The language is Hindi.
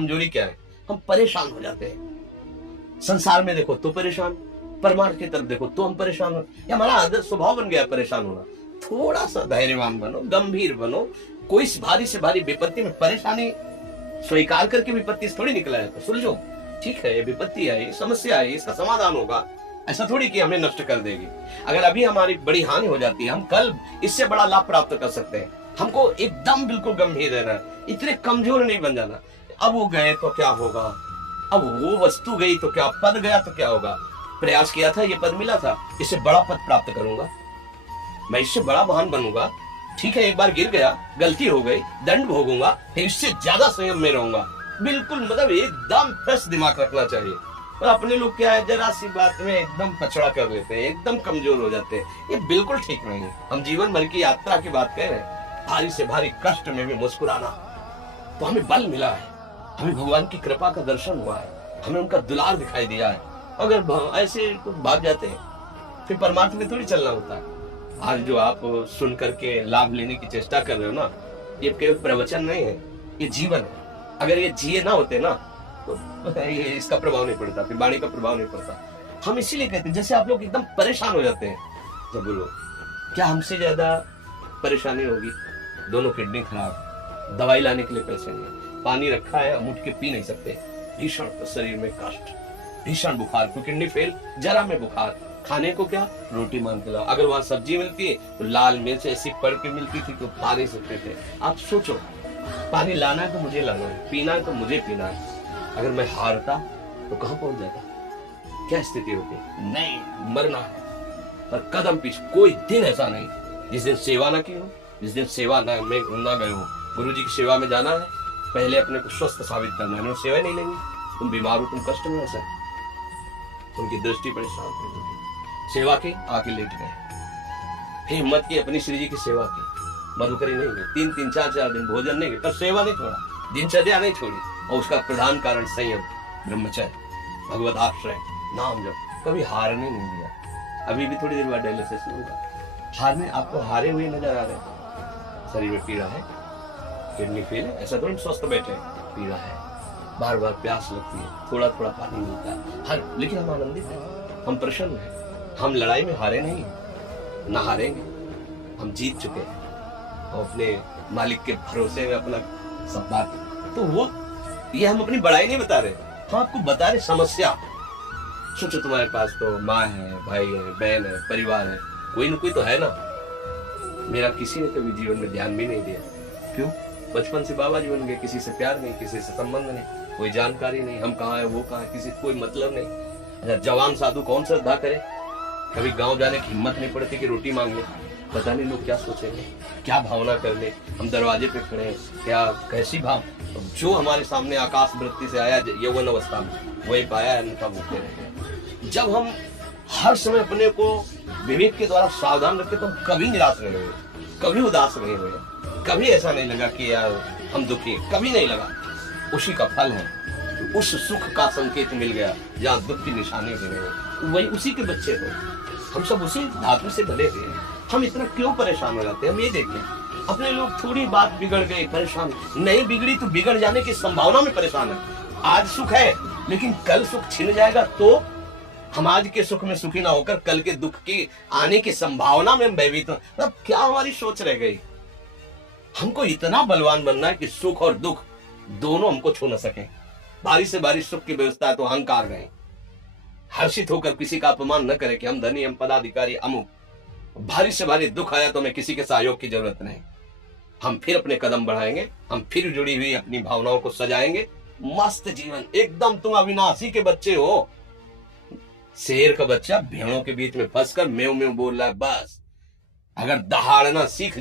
कमजोरी क्या है, हम परेशान हो जाते हैं। संसार में देखो तो परेशान, परमार्थ की तरफ देखो तो हम परेशान हो, या हमारा आदत स्वभाव बन गया परेशान होना। थोड़ा सा धैर्यवान बनो, गंभीर बनो। कोई भारी से भारी विपत्ति में परेशानी स्वीकार करके विपत्ति से थोड़ी निकला है, तो सुलझो। ठीक है, ये विपत्ति आई, समस्या आई, इसका समाधान होगा। ऐसा थोड़ी कि हमें नष्ट कर देगी। अगर अभी हमारी बड़ी हानि हो जाती है, हम कल इससे बड़ा लाभ प्राप्त कर सकते हैं। हमको एकदम बिल्कुल गंभीर रहना, इतने कमजोर नहीं बन जाना। अब वो गए तो क्या होगा, अब वो वस्तु गई तो क्या, पद गया तो क्या होगा। प्रयास किया था, ये पद मिला था, इससे बड़ा पद प्राप्त करूंगा, मैं इससे बड़ा महान बनूंगा। ठीक है, एक बार गिर गया, गलती हो गई, दंड भोगूंगा, फिर इससे ज्यादा संयम में रहूंगा। बिल्कुल मतलब एकदम फ्रेश दिमाग रखना चाहिए। और अपने लोग क्या है, जरा सी बात में एकदम पछड़ा कर लेते हैं, एकदम कमजोर हो जाते हैं। ये बिल्कुल ठीक नहीं है। हम जीवन भर की यात्रा की बात कह रहे हैं, भारी से भारी कष्ट में भी मुस्कुराना, तो हमें बल मिला है, हमें भगवान की कृपा का दर्शन हुआ है, हमें उनका दुलार दिखाई दिया है। अगर ऐसे भाग जाते हैं, फिर परमार्थ में थोड़ी चलना होता है। आज जो आप सुन करके लाभ लेने की चेष्टा कर रहे हो ना, ये केवल प्रवचन नहीं है, ये जीवन है। अगर ये जिए ना होते ना, तो ये इसका प्रभाव नहीं पड़ता, फिर वाणी का प्रभाव नहीं पड़ता। हम इसीलिए कहते हैं, जैसे आप लोग एकदम परेशान हो जाते हैं, जब बोलो क्या हमसे ज्यादा परेशानी होगी। दोनों किडनी खराब, दवाई लाने के लिए पैसे नहीं, पानी रखा है, हम उठ के पी नहीं सकते, भीषण शरीर में कष्ट, भीषण बुखार, क्योंकि किडनी फेल, जरा में बुखार, खाने को क्या, रोटी मान के लाओ। अगर वहां सब्जी मिलती है तो लाल मिर्च ऐसी पड़ के मिलती थी तो खा नहीं सकते थे। आप सोचो, पानी लाना है तो मुझे लाना है, पीना है तो मुझे पीना है। अगर मैं हारता तो कहां पहुंच जाता, क्या स्थिति होती। नहीं, मरना है, पर कदम पीछे। कोई दिन ऐसा नहीं जिस दिन सेवा ना की हो, जिस दिन सेवा ना गए हो। गुरु जी की सेवा में जाना है, पहले अपने को स्वस्थ साबित करना है, सेवा नहीं लेंगे। तुम बीमार हो, तुम कष्ट में, ऐसा उनकी दृष्टि बड़ी शांत होगी। सेवा की, आके लेट गए, फिर हिम्मत की, अपनी श्री जी की सेवा की, मधुकरी नहीं गई, 3-3, 4-4 दिन भोजन नहीं गए, पर सेवा नहीं छोड़ा, दिनचर्या नहीं छोड़ी। और उसका प्रधान कारण संयम, ब्रह्मचर्य, भगवत आश्रय, नाम जप, कभी हारने नहीं दिया। अभी भी थोड़ी देर बाद डायलिसिस होगा, हारने, आपको हारे हुए नजर आ रहे हैं। शरीर में पीड़ा है, किडनी फेल है, ऐसा थोड़ी स्वस्थ बैठे, पीड़ा है, बार बार प्यास लगती है, थोड़ा थोड़ा पानी मिलता है, हर, लेकिन हम आनंदित हैं, हम प्रसन्न हैं। हम लड़ाई में हारे नहीं, ना हारेंगे, हम जीत चुके हैं, और अपने मालिक के भरोसे में अपना सब बात। तो वो ये हम अपनी बड़ाई नहीं बता रहे, हम आपको बता रहे समस्या। सोचो, तुम्हारे पास तो माँ है, भाई है, बहन है, परिवार है, कोई न कोई तो है ना। मेरा किसी ने कभी जीवन में ध्यान भी नहीं दिया, क्यों? बचपन से बाबा जी बन गए, किसी से प्यार नहीं, किसी से संबंध नहीं, कोई जानकारी नहीं, हम कहाँ है, वो कहाँ है, किसी कोई मतलब नहीं। अच्छा, जवान साधु कौन श्रद्धा करे, कभी गांव जाने की हिम्मत नहीं पड़ती कि रोटी मांग ले। पता नहीं लोग क्या सोचेंगे, क्या भावना कर ले। हम दरवाजे पे खड़े हैं, क्या कैसी भाव, जो हमारे सामने आकाश वृत्ति से आया यौवन अवस्था में, वही पाया, उनका भूखे रह गए। जब हम हर समय अपने को विवेक के द्वारा सावधान रखते, तो हम कभी निराश नहीं हुए, कभी उदास नहीं हुए, कभी ऐसा नहीं लगा कि यार हम दुखी, कभी नहीं लगा। उसी का फल है, उस सुख का संकेत मिल गया जहाँ दुख की निशानी भी नहीं, वही उसी के बच्चे हो। हम सब उसी धातु से बने हुए हैं। हम इतना क्यों परेशान हो जाते हैं? हम ये देखें, अपने लोग थोड़ी बात बिगड़ गई, परेशान नहीं, बिगड़ी तो बिगड़ जाने की संभावना में परेशान है। आज सुख है, लेकिन कल सुख छिन जाएगा, तो हम आज के सुख में सुखी ना होकर कल के दुख की आने की संभावना में भयभीत। मतलब क्या हमारी सोच रह गई? हमको इतना बलवान बनना है कि सुख और दुख दोनों हमको छू न सके। भारी से भारी सुख की व्यवस्था है तो अहंकार नहीं, हर्षित होकर किसी का अपमान न करे कि हम धनी, हम पदाधिकारी, अमुक। भारी से भारी दुख आया तो हमें किसी के सहयोग की जरूरत नहीं, हम फिर अपने कदम बढ़ाएंगे, हम फिर जुड़ी हुई अपनी भावनाओं को सजाएंगे। मस्त जीवन, एकदम तुम अविनाशी के बच्चे हो। शेर का बच्चा भेड़ों के बीच में फंसकर म्याऊं म्याऊं बोल रहा है, बस अगर दहाड़ना सीख